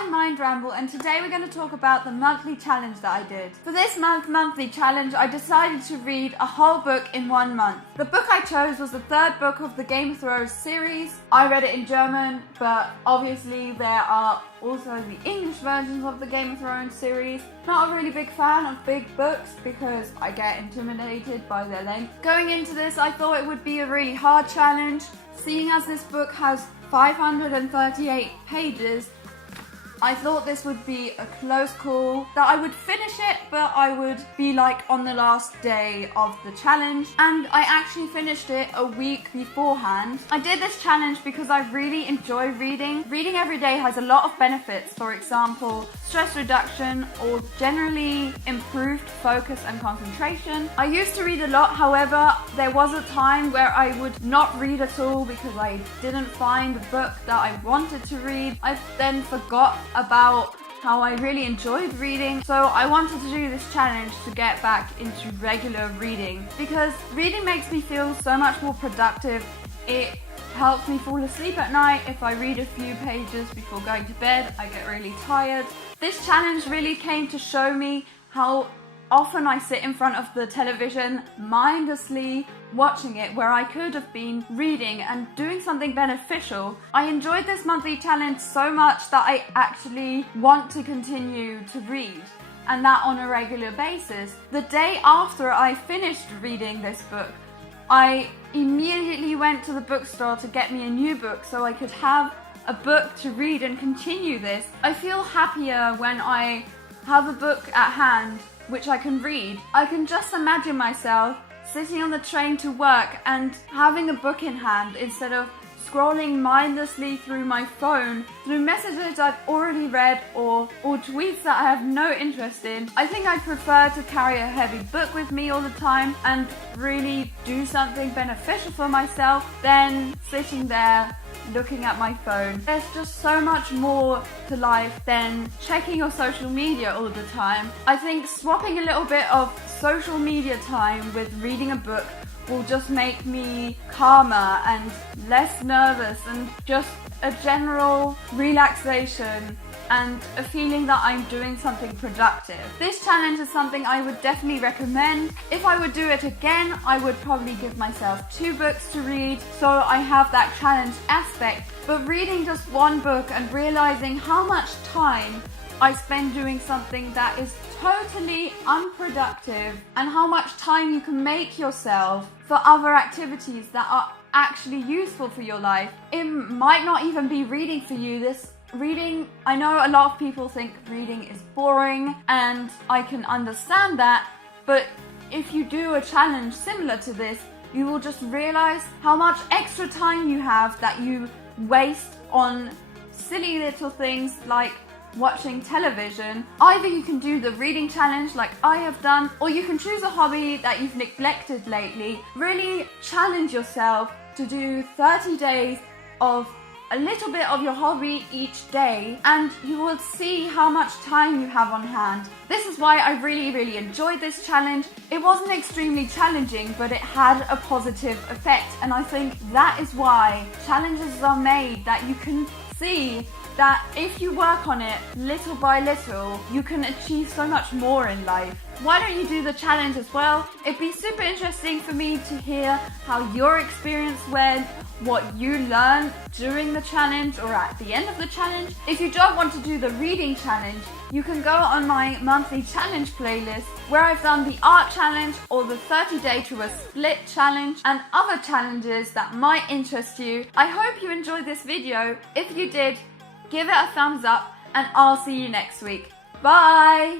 I'm Mind Ramble, and today we're going to talk about the monthly challenge that I did. For this monthly challenge, I decided to read a whole book in 1 month. The book I chose was the third book of the Game of Thrones series. I read it in German, but obviously there are also the English versions of the Game of Thrones series. Not a really big fan of big books because I get intimidated by their length. Going into this, I thought it would be a really hard challenge, seeing as this book has 538 pages. I thought this would be a close call, that I would finish it, but I would be like on the last day of the challenge, and I actually finished it a week beforehand. I did this challenge because I really enjoy reading. Reading every day has a lot of benefits, for example, stress reduction or generally improved focus and concentration. I used to read a lot, however, there was a time where I would not read at all because I didn't find a book that I wanted to read. I then forgot about how I really enjoyed reading, so I wanted to do this challenge to get back into regular reading because reading makes me feel so much more productive. It helps me fall asleep at night. If I read a few pages before going to bed, I get really tired. This challenge really came to show me how often I sit in front of the television mindlessly watching it, where I could have been reading and doing something beneficial. I enjoyed this monthly challenge so much that I actually want to continue to read, and that on a regular basis. The day after I finished reading this book, I immediately went to the bookstore to get me a new book so I could have a book to read and continue this. I feel happier when I have a book at hand which I can read. I can just imagine myself sitting on the train to work and having a book in hand instead of scrolling mindlessly through my phone, through messages I've already read or tweets that I have no interest in. I think I prefer to carry a heavy book with me all the time and really do something beneficial for myself than sitting there looking at my phone. There's just so much more to life than checking your social media all the time. I think swapping a little bit of social media time with reading a book will just make me calmer and less nervous, and just a general relaxation and a feeling that I'm doing something productive. This challenge is something I would definitely recommend. If I would do it again, I would probably give myself 2 books to read, so I have that challenge aspect. But reading just 1 book and realizing how much time I spend doing something that is totally unproductive, and how much time you can make yourself for other activities that are actually useful for your life. It might not even be reading for you. This reading, I know a lot of people think reading is boring, and I can understand that, but if you do a challenge similar to this, you will just realize how much extra time you have that you waste on silly little things like watching television. Either you can do the reading challenge like I have done, or you can choose a hobby that you've neglected lately. Really challenge yourself to do 30 days of a little bit of your hobby each day, and you will see how much time you have on hand. This is why I really enjoyed this challenge. It wasn't extremely challenging, but it had a positive effect, and I think that is why challenges are made, that you can see that if you work on it little by little, you can achieve so much more in life. Why don't you do the challenge as well? It'd be super interesting for me to hear how your experience went, what you learned during the challenge or at the end of the challenge. If you don't want to do the reading challenge, you can go on my monthly challenge playlist where I've done the art challenge or the 30-day to a split challenge and other challenges that might interest you. I hope you enjoyed this video. If you did, give it a thumbs up, and I'll see you next week. Bye!